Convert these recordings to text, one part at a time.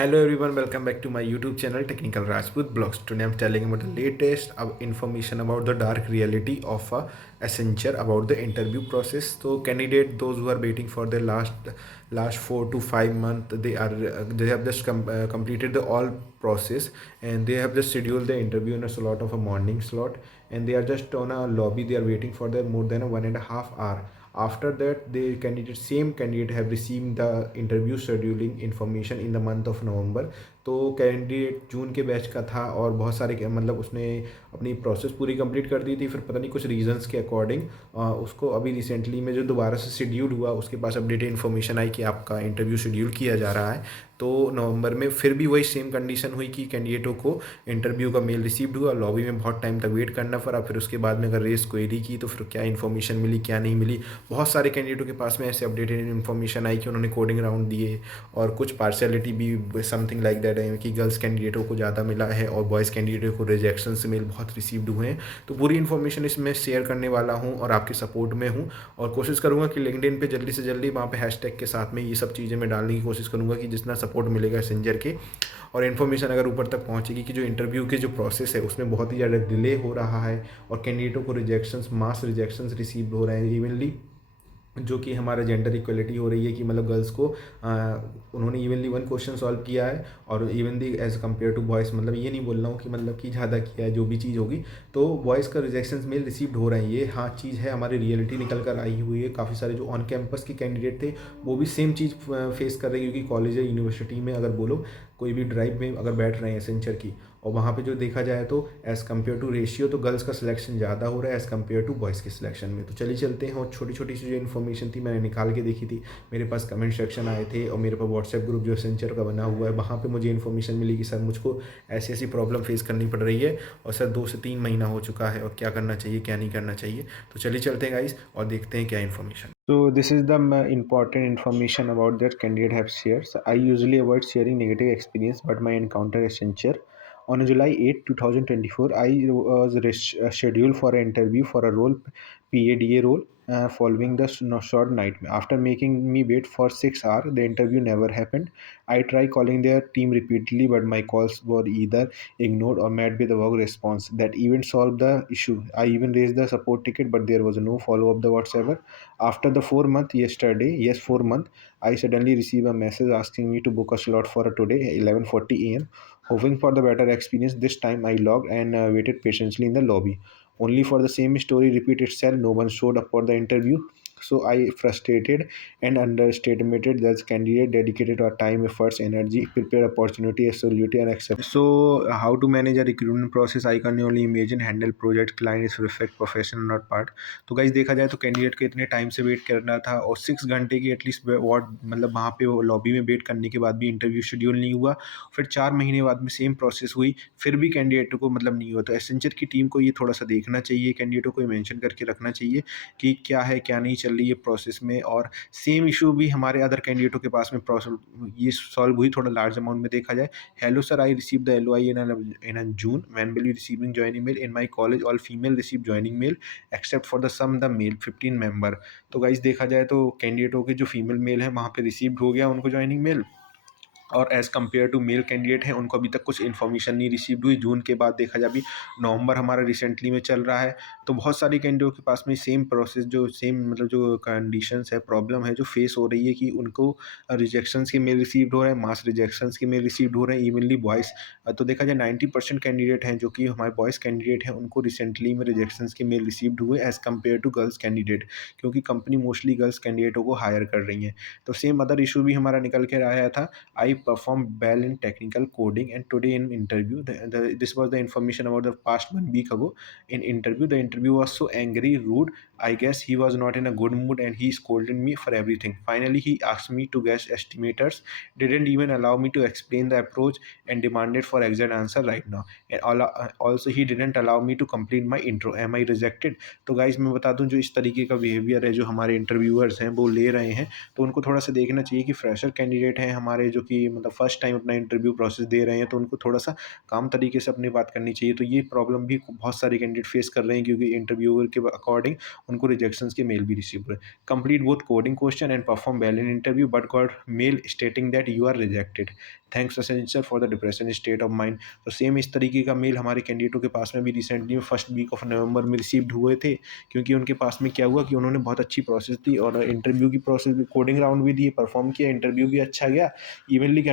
Hello everyone, welcome back to my YouTube channel Technical Rajput Blogs. Today I'm telling about the latest information about the dark reality of Accenture about the interview process. So candidate, those who are waiting for their last 4 to 5 months, they have just completed the all process, and they have just scheduled the interview in a slot of a morning slot, and they are just on a lobby. They are waiting for the more than a 1.5 hour. After that, the same candidate have received the interview scheduling information in the month of November. तो candidate जून के batch का था और बहुत सारे मतलब उसने अपनी प्रोसेस पूरी कंप्लीट कर दी थी, फिर पता नहीं कुछ रीजंस के अकॉर्डिंग उसको अभी रिसेंटली में जो दोबारा से शेड्यूल हुआ उसके पास अपडेटेड इन्फॉर्मेशन आई कि आपका इंटरव्यू शेड्यूल किया जा रहा है। तो नवंबर में फिर भी वही सेम कंडीशन हुई कि कैंडिडेटों को इंटरव्यू का मेल रिसीव्ड हुआ, लॉबी में बहुत टाइम तक वेट करना पड़ा, फिर उसके बाद में अगर रेस क्वेरी की तो फिर क्या इन्फॉर्मेशन मिली क्या नहीं मिली। बहुत सारे कैंडिडेटों के पास में ऐसे अपडेटेड इन्फॉर्मेशन आई कि उन्होंने कोडिंग राउंड दिए, और कुछ पार्शियलिटी भी समथिंग लाइक दैट है कि गर्ल्स कैंडिडेटों को ज़्यादा मिला है और बॉयज़ कैंडिडेटों को रिजेक्शन से मेल बहुत रिसीव्ड हुए हैं। तो पूरी इन्फॉर्मेशन इसमें शेयर करने वाला हूँ और आपके सपोर्ट में हूँ, और कोशिश करूँगा कि लिंक्डइन पे जल्दी से जल्दी वहाँ पे हैशटैग के साथ में ये सब चीज़ें मैं डालने की कोशिश करूँगा कि जितना सपोर्ट मिलेगा मैसेंजर के, और इन्फॉर्मेशन अगर ऊपर तक पहुँचेगी कि जो इंटरव्यू के जो प्रोसेस है उसमें बहुत ही ज़्यादा डिले हो रहा है और कैंडिडेटों को रिजेक्शंस मास रिजेक्शंस रिसीव हो रहे हैं इवनली, जो कि हमारा जेंडर इक्वलिटी हो रही है कि मतलब गर्ल्स को उन्होंने इवनली वन क्वेश्चन सॉल्व किया है और evenly as compare to boys. मतलब ये नहीं बोल रहा हूँ कि मतलब कि ज़्यादा किया है, जो भी चीज़ होगी तो बॉयज़ का रिजेक्शन मेल रिसीव्ड हो रहे हैं। ये हाँ चीज़ है, हमारी रियलिटी निकल कर आई हुई है। काफ़ी सारे जो ऑन कैंपस के कैंडिडेट थे वो भी सेम चीज़ फेस कर रहे हैं, क्योंकि कॉलेज या यूनिवर्सिटी में अगर बोलो कोई भी ड्राइव में अगर बैठ रहे हैं एसेंचर की, और वहाँ पे जो देखा जाए तो एज़ कम्पेयर टू रेशियो तो गर्ल्स का सिलेक्शन ज़्यादा हो रहा है एज़ कम्पेयर टू बॉयज़ के सिलेक्शन में। तो चलिए चलते हैं, और छोटी छोटी सी जो इन्फॉर्मेशन थी मैंने निकाल के देखी थी, मेरे पास कमेंट सेक्शन आए थे और मेरे पास व्हाट्सएप ग्रुप जो एसेंचर का बना हुआ है वहाँ पे मुझे इन्फॉर्मेशन मिली कि सर मुझको ऐसी ऐसी प्रॉब्लम फेस करनी पड़ रही है, और सर 2 से 3 महीना हो चुका है और क्या करना चाहिए क्या नहीं करना चाहिए। तो चलिए चलते हैं गाइस और देखते हैं क्या information. So this is the important information about that candidate have shared. So I usually avoid sharing negative experience, but my encounter Accenture. On July 8, 2024, I was scheduled for an interview for a role, PADA role, following the short night. After making me wait for 6 hours, the interview never happened. I tried calling their team repeatedly, but my calls were either ignored or met with a vague response. That even solved the issue. I even raised the support ticket, but there was no follow up the whatsoever. After the 4 month yesterday, yes 4 month, I suddenly received a message asking me to book a slot for today 11:40 a.m. Hoping for the better experience, this time I logged and waited patiently in the lobby. Only for the same story repeat itself. No one showed up for the interview. So I frustrated and underestimated that candidate dedicated our time, efforts, energy, prepare opportunity, absolutely and accept. So how to manage a recruitment process? I can only imagine handle project client is perfect professional not part. तो guys देखा जाए तो candidate को इतने time से wait करना था और 6 घंटे की एटलीस्ट वार्ड मतलब वहाँ पे वो लॉबी में वेट करने के बाद भी इंटरव्यू शेड्यूल नहीं हुआ। फिर 4 महीने बाद में सेम प्रोसेस हुई, फिर भी कैंडिडेट को मतलब नहीं हुआ। तो एसेंचर की टीम को ये थोड़ा सा देखना चाहिए, कैंडिडेटों को मेंशन करके रखना चाहिए कि क्या है क्या नहीं चल रही है प्रोसेस में। और सेम इशू भी हमारे अदर कैंडिडेटों के पास में प्रोसेस ये सॉल्व हुई थोड़ा लार्ज अमाउंट में देखा जाए। Hello sir, I receive the LOI in June. When will you receiving joining mail? In my college all female receive joining mail except for the some the male 15 member. तो guys देखा जाए तो कैंडिडेटों के जो female male है वहाँ पे received हो गया उनको ज्वाइनिंग मेल, और as compare to male candidate हैं उनको अभी तक कुछ इन्फॉर्मेशन नहीं रिसीव्ड हुई। जून के बाद देखा जाए अभी नवंबर हमारा रिसेंटली में चल रहा है, तो बहुत सारी कैंडिडेट के पास में सेम प्रोसेस जो सेम मतलब जो कंडीशंस है प्रॉब्लम है जो फेस हो रही है कि उनको रिजेक्शंस के मेल रिसीव्ड हो रहे हैं, मास रिजेक्शंस के मेल रिसीव्ड हो रहे हैं इवनली बॉयज़। तो देखा जाए 90% कैंडिडेट हैं जो कि हमारे बॉयज़ कैंडिडेट हैं उनको रिसेंटली में रिजेक्शंस के मेल रिसीव्ड हुए as compare to girls candidate, क्योंकि कंपनी मोस्टली गर्ल्स कैंडिडेटों को हायर कर रही हैं। तो सेम अदर इशू भी हमारा निकल कर आया था। I performed well in technical coding, and today in interview, this was the information about the past 1 week ago. In interview, the interview was so angry, rude. I guess he was not in a good mood, and he scolded me for everything. Finally, he asked me to guess estimators, didn't even allow me to explain the approach, and demanded for exact answer right now. And also, he didn't allow me to complete my intro. Am I rejected? तो guys मैं बता दूं जो इस तरीके का behaviour है जो हमारे इंटरव्यूअर्स हैं वो ले रहे हैं, तो उनको थोड़ा सा देखना चाहिए कि फ्रेशर कैंडिडेट हैं हमारे जो कि मतलब फर्स्ट टाइम अपना इंटरव्यू प्रोसेस दे रहे हैं, तो उनको थोड़ा सा काम तरीके से अपनी बात करनी चाहिए। तो ये प्रॉब्लम भी बहुत सारे कैंडिडेट फेस कर रहे हैं, क्योंकि इंटरव्यूअर के अकॉर्डिंग उनको रिजेक्शंस के मेल भी रिसीव हुए। Complete both coding question and perform well in interview but got mail stating that you are rejected. Thanks Accenture for the depression state of mind. तो सेम इस तरीके का mail हमारे कैंडिडेटों के पास में भी recently first week of November में रिसीव्ड हुए थे, क्योंकि उनके पास में क्या हुआ कि उन्होंने बहुत अच्छी प्रोसेस दी और इंटरव्यू की प्रोसेस भी, कोडिंग राउंड भी दिए, परफॉर्म किया, इंटरव्यू भी अच्छा गया। इवनली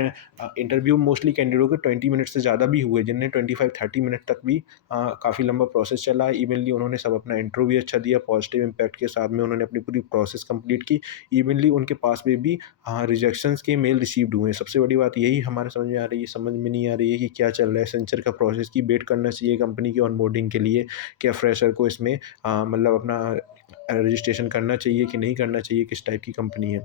इंटरव्यू मोस्टली कैंडिडेटों के 20 मिनट से ज़्यादा भी हुए, जिनने 25-30 मिनट तक भी काफ़ी लंबा प्रोसेस चला। इवनली उन्होंने सब अपना इंट्रो भी अच्छा दिया, पॉजिटिव इम्पैक्ट के साथ में उन्होंने अपनी पूरी प्रोसेस कंप्लीट की। इवनली उनके पास में भी हाँ, रिजेक्शंस के मेल रिसीव्ड हुए हैं। सबसे बड़ी बात यही हमारे समझ में आ रही है, समझ में नहीं आ रही है कि क्या चल रहा है एसेंचर का प्रोसेस, की वेट करना चाहिए कंपनी की ऑनबोर्डिंग के लिए, क्या फ्रेशर को इसमें मतलब अपना रजिस्ट्रेशन करना चाहिए कि नहीं करना चाहिए, किस टाइप की कंपनी है।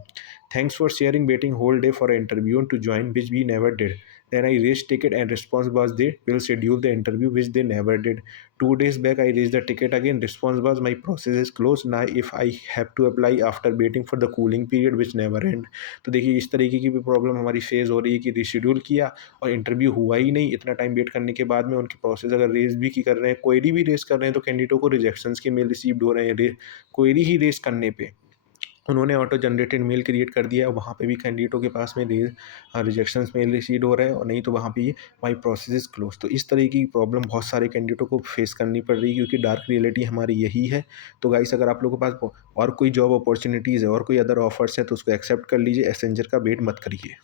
Thanks for sharing waiting whole day for interview to join which we never did. Then I raised ticket and response was they will schedule the interview which they never did. 2 days back I raised the ticket again. Response was my process is closed now if I have to apply after waiting for the cooling period which never end. तो देखिए इस तरीके की भी problem हमारी face हो रही है कि रिशेड्यूल किया और इंटरव्यू हुआ ही नहीं। इतना टाइम वेट करने के बाद में उनकी प्रोसेस अगर रेज भी की कर रहे हैं, क्वेरी भी रेज कर रहे हैं, तो कैंडिडेटों को रिजेक्शंस के मेल रिसीव्ड हो रहे हैं। क्वेरी ही रेज करने पे उन्होंने ऑटो जनरेटेड मेल क्रिएट कर दिया है, वहाँ पे भी कैंडिडेटों के पास में रिजेक्शंस मेल रिसीव हो रहे हैं, और नहीं तो वहाँ पे ये माई प्रोसेस इज क्लोज। तो इस तरीके की प्रॉब्लम बहुत सारे कैंडिडेटों को फेस करनी पड़ रही है, क्योंकि डार्क रियलिटी हमारी यही है। तो गाइस, अगर आप लोगों के पास और कोई जॉब अपॉर्चुनिटीज़ है और कोई अदर ऑफर्स है तो उसको एक्सेप्ट कर लीजिए, एसेंजर का वेट मत करिए।